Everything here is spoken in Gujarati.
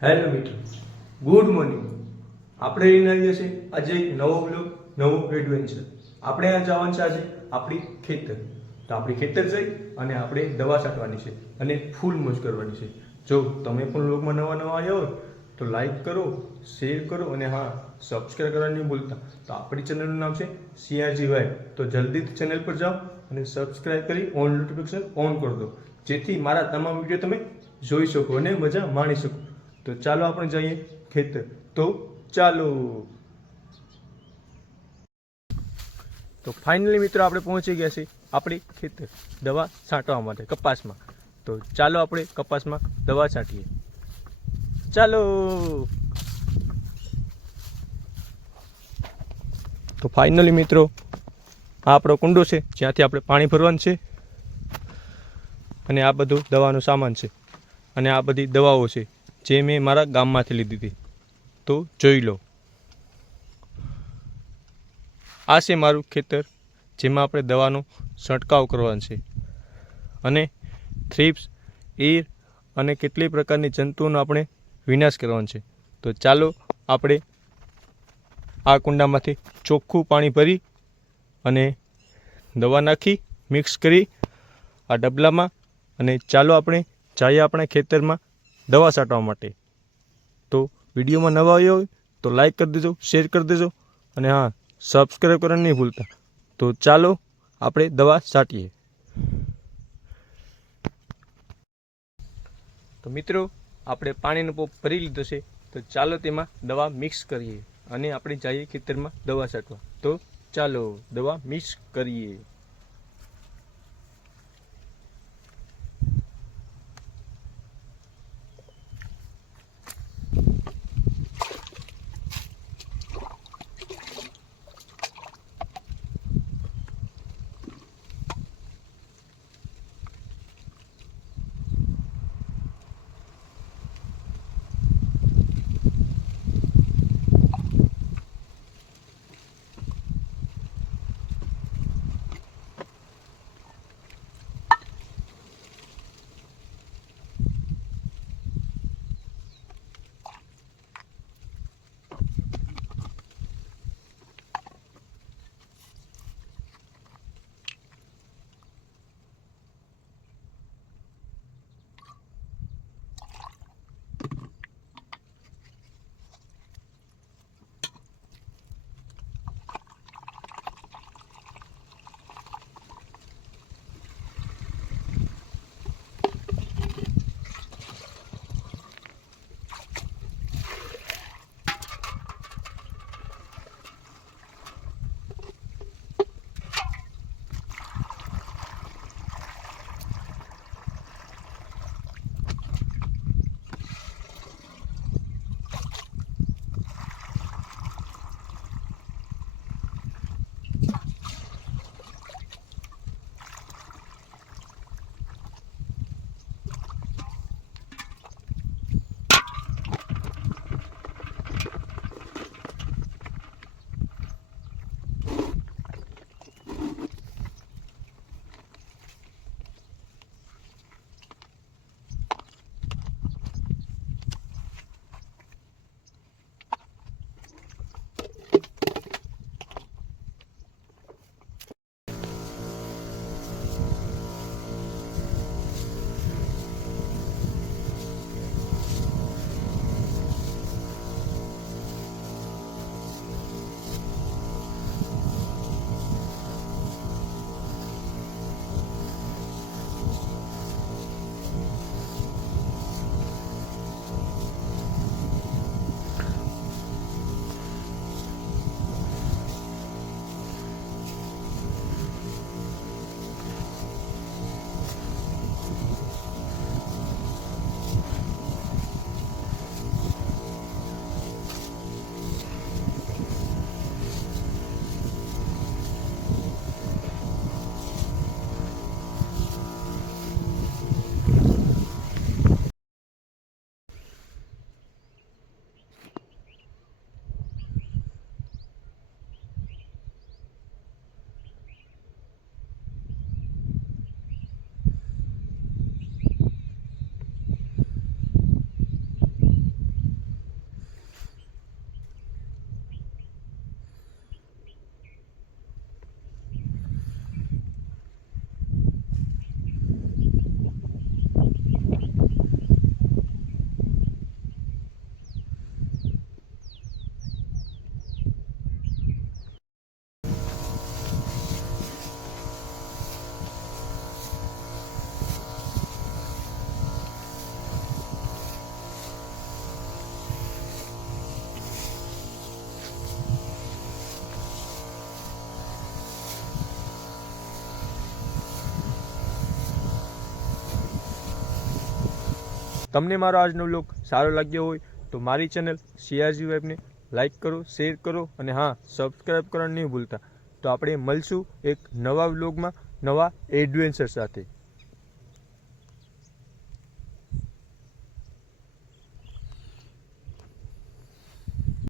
હેલો મિત્રો, ગુડ મોર્નિંગ. આપણે લઈને આવીએ છીએ આજે એક નવો બ્લોગ, નવું એડવેન્ચર. આપણે આ જવાનું છે આજે આપણી ખેતર. તો આપણી ખેતર જઈ અને આપણે દવા છાંટવાની છે અને ફૂલ મોજ કરવાની છે. જો તમે પણ બ્લોગમાં નવા આવ્યા હોય તો લાઈક કરો, શેર કરો અને હા, સબસ્ક્રાઈબ કરવાનું નહીં ભૂલતા. તો આપણી ચેનલનું નામ છે CRG વાય. તો જલ્દીથી ચેનલ પર જાઓ અને સબસ્ક્રાઈબ કરી ઓન નોટિફિકેશન ઓન કરી દો, જેથી મારા તમામ વિડીયો તમે જોઈ શકો અને મજા માણી શકો. તો ચાલો આપણે જઈએ ખેતર. તો ચાલો. તો ફાઇનલી મિત્રો આપણે પહોંચી ગયા છીએ આપણી ખેતર દવા છાંટવા માટે કપાસમાં. તો ચાલો આપણે કપાસમાં દવા છાંટીએ. ચાલો. તો ફાઇનલી મિત્રો આ આપણો કુંડો છે જ્યાંથી આપણે પાણી ભરવાનું છે અને આ બધું દવાનો સામાન છે અને આ બધી દવાઓ છે જે મેં મારા ગામમાંથી લીધી હતી. તો જોઈ લો. આ છે મારું ખેતર જેમાં આપણે દવાનો છંટકાવ કરવાનો છે અને થ્રીપ્સ, ઈર અને કેટલી પ્રકારની જંતુઓનો આપણે વિનાશ કરવાનો છે. તો ચાલો આપણે આ કુંડામાંથી ચોખ્ખું પાણી ભરી અને દવા નાખી મિક્સ કરી આ ડબલામાં અને ચાલો આપણે જઈએ આપણા ખેતરમાં દવા છાંટવા માટે. તો વિડીયોમાં નવા આવ્યો હોય તો લાઈક કરી દેજો, શેર કરી દેજો અને હા, સબસ્ક્રાઈબ કરવાનું નહીં ભૂલતા. તો ચાલો આપણે દવા છાંટીએ. તો મિત્રો આપણે પાણીનો પોપ ભરી લીધો છે. તો ચાલો તેમાં દવા મિક્સ કરીએ અને આપણે જઈએ ખેતરમાં દવા છાંટવા. તો ચાલો દવા મિક્સ કરીએ. તમને મારો આજનો વ્લોગ સારો લાગ્યો હોય તો મારી ચેનલ CRG વાઇબને લાઇક કરો, શેર કરો અને હા, સબસ્ક્રાઈબ કરવાનું નહીં ભૂલતા. તો આપણે મળશું એક નવા વ્લોગમાં નવા એડવેન્ચર સાથે.